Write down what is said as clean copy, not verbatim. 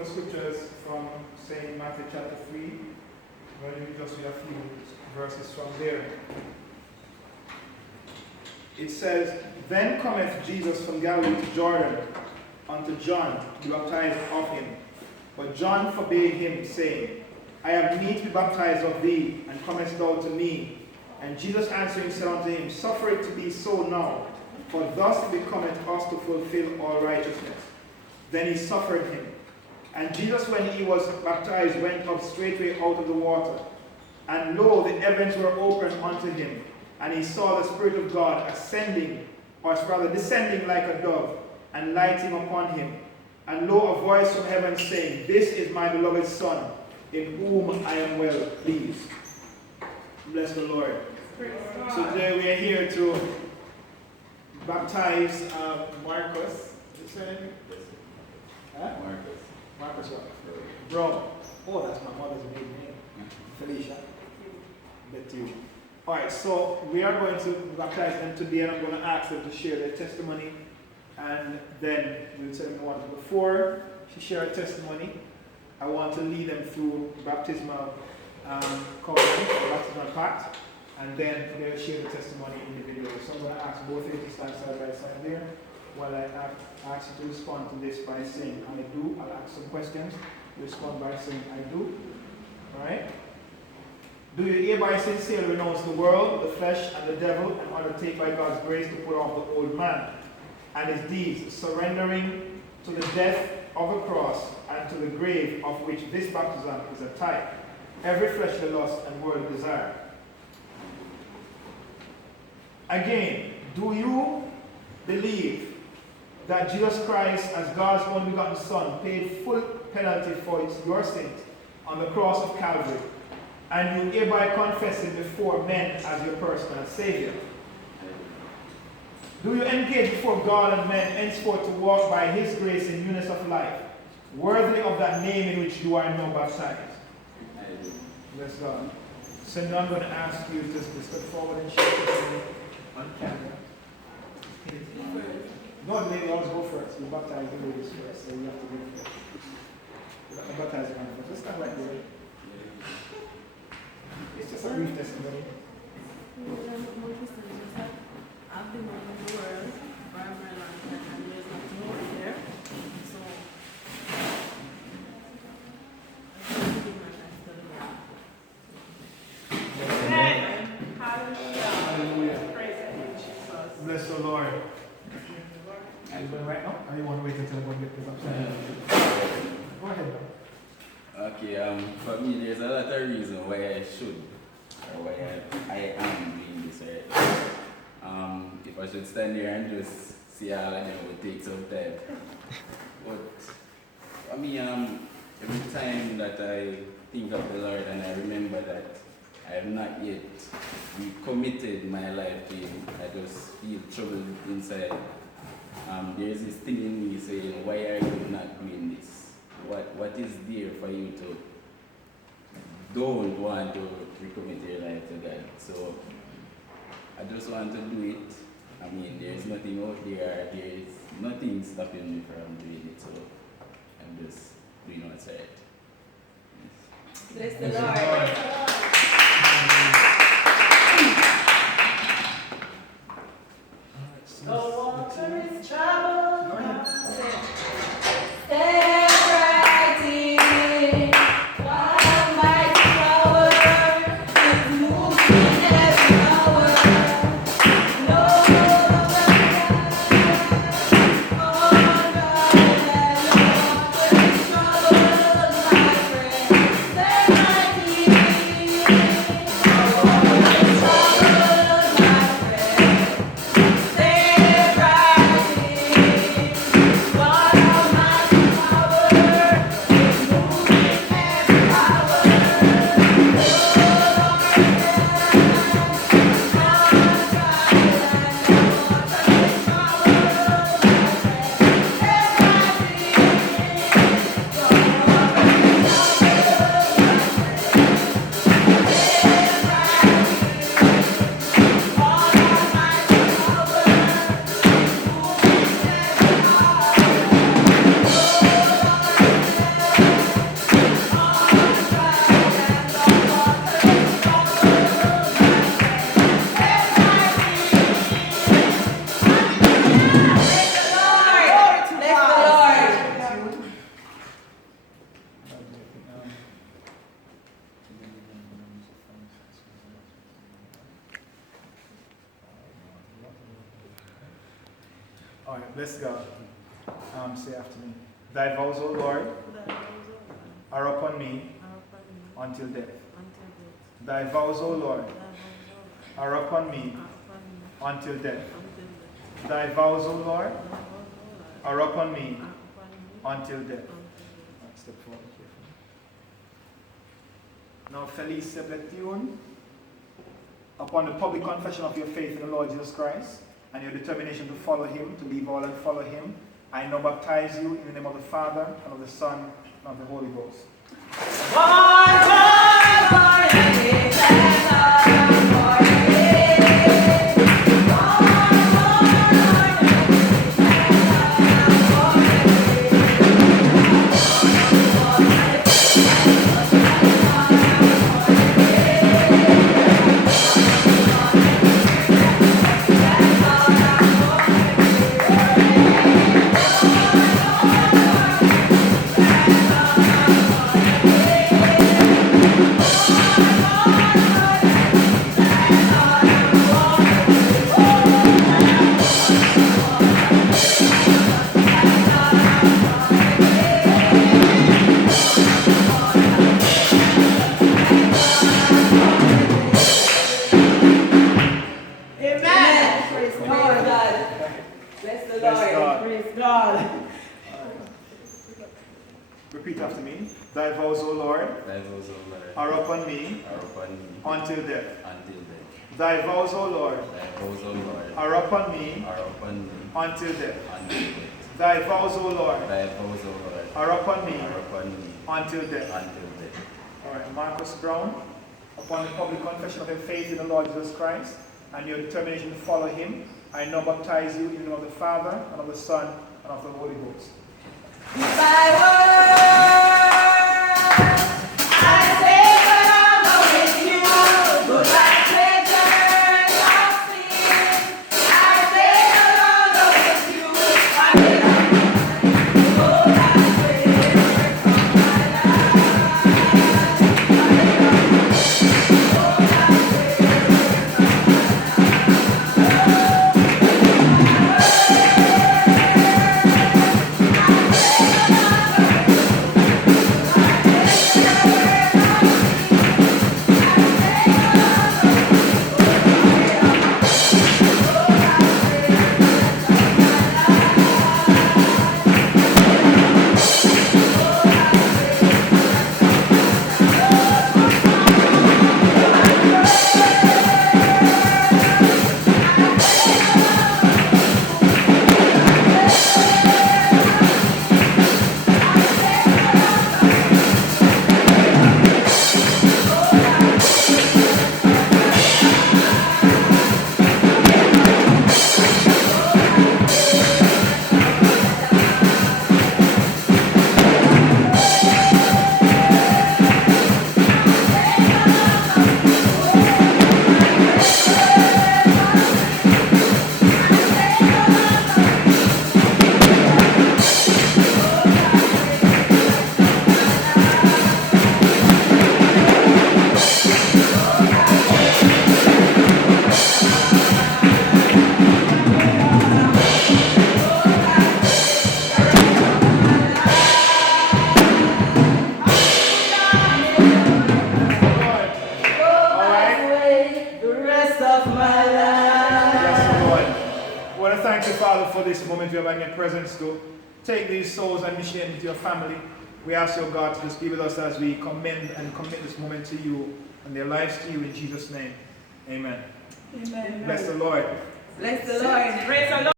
couple of scriptures from, say, Matthew chapter 3. Well, we just read a few verses from there. It says, Then cometh Jesus from Galilee to Jordan unto John to be baptized of him. But John forbade him, saying, I have need to be baptized of thee, and comest thou to me? And Jesus answering said unto him, Suffer it to be so now, for thus it becometh us to fulfill all righteousness. Then he suffered him. And Jesus, when he was baptized, went up straightway out of the water. And lo, the heavens were opened unto him, and he saw the Spirit of God ascending, or rather descending like a dove, and lighting upon him. And lo, a voice from heaven saying, This is my beloved Son, in whom I am well pleased. Bless the Lord. So today we are here to baptize Marcus. Is that it? Huh? Marcus what? Bro. Oh, that's my mother's maiden name. Felicia. Bet you. Alright, so we are going to baptize them today, and I'm going to ask them to share their testimony, and then we'll tell them what. Before she shares her testimony, I want to lead them through baptismal covenant, baptismal pact, and then they'll share the testimony individually. So I'm going to ask both of you to stand side by side there, while I ask you to respond to this by saying I do. I'll ask some questions. You respond by saying I do. Alright? Do you hereby sincerely renounce the world, the flesh, and the devil, and undertake by God's grace to put off the old man and his deeds, surrendering to the death of a cross and to the grave of which this baptism is a type, every fleshly lust and worldly desire? Again, do you believe that Jesus Christ, as God's only begotten Son, paid full penalty for your sins on the cross of Calvary, and you hereby confess him before men as your personal Savior? Do you engage before God and men henceforth to walk by his grace in newness of life, worthy of that name in which you are now baptized? Bless God. So now I'm going to ask you to step forward and share testimony on camera. God, lady, always go first. You baptize the ladies first, so you have to go first. You have to baptize the man first. Let's stand right there. It's just a brief testimony. I've been over the world for a very long time, and there's nothing more there. So, I'm going to give my life to the Lord. Amen. Hallelujah. Hallelujah. Praise Jesus. Bless the Lord. Are you going right now? Or you want to wait until I get the baptized? Go ahead, now. Okay, for me, there's a lot of reasons why I should, or why I am doing this, right? If I should stand here and just see all of them, it would take some time. But for me, every time that I think of the Lord and I remember that I have not yet recommitted my life to Him, I just feel troubled inside. There's this thing in me saying, why are you not doing this? What is there for you to don't want to recommit your life to God? So I just want to do it. I mean, there's nothing out there, there's nothing stopping me from doing it, so I'm just doing what's right. Bless the Lord. The water is troubled. All right, bless God. Say after me. Thy vows, O Lord, are upon me until death. Thy vows, O Lord, are upon me until death. Thy vows, O Lord, are upon me until death. Right, step forward. Now, Felice Sepletune, upon the public confession of your faith in the Lord Jesus Christ and your determination to follow him, to leave all and follow him, I now baptize you in the name of the Father, and of the Son, and of the Holy Ghost. Repeat after me. Thy vows, O Lord, are upon me until death. Thy vows, O Lord, are upon me until death. Thy vows, O Lord, are upon me until death. All right, Marcus Brown, upon the public confession of your faith in the Lord Jesus Christ and your determination to follow him, I now baptize you in the name of the Father, and of the Son, and of the Holy Ghost. Thy word, I say that I'm with you, but like pleasures of sin. I say that I'm with you, I will not thy from my For this moment we have in your presence to take these souls and mission into your family. We ask your God to just be with us as we commend and commit this moment to you and their lives to you in Jesus' name. Amen. Amen. Bless the Lord. Bless the Lord. Praise the Lord.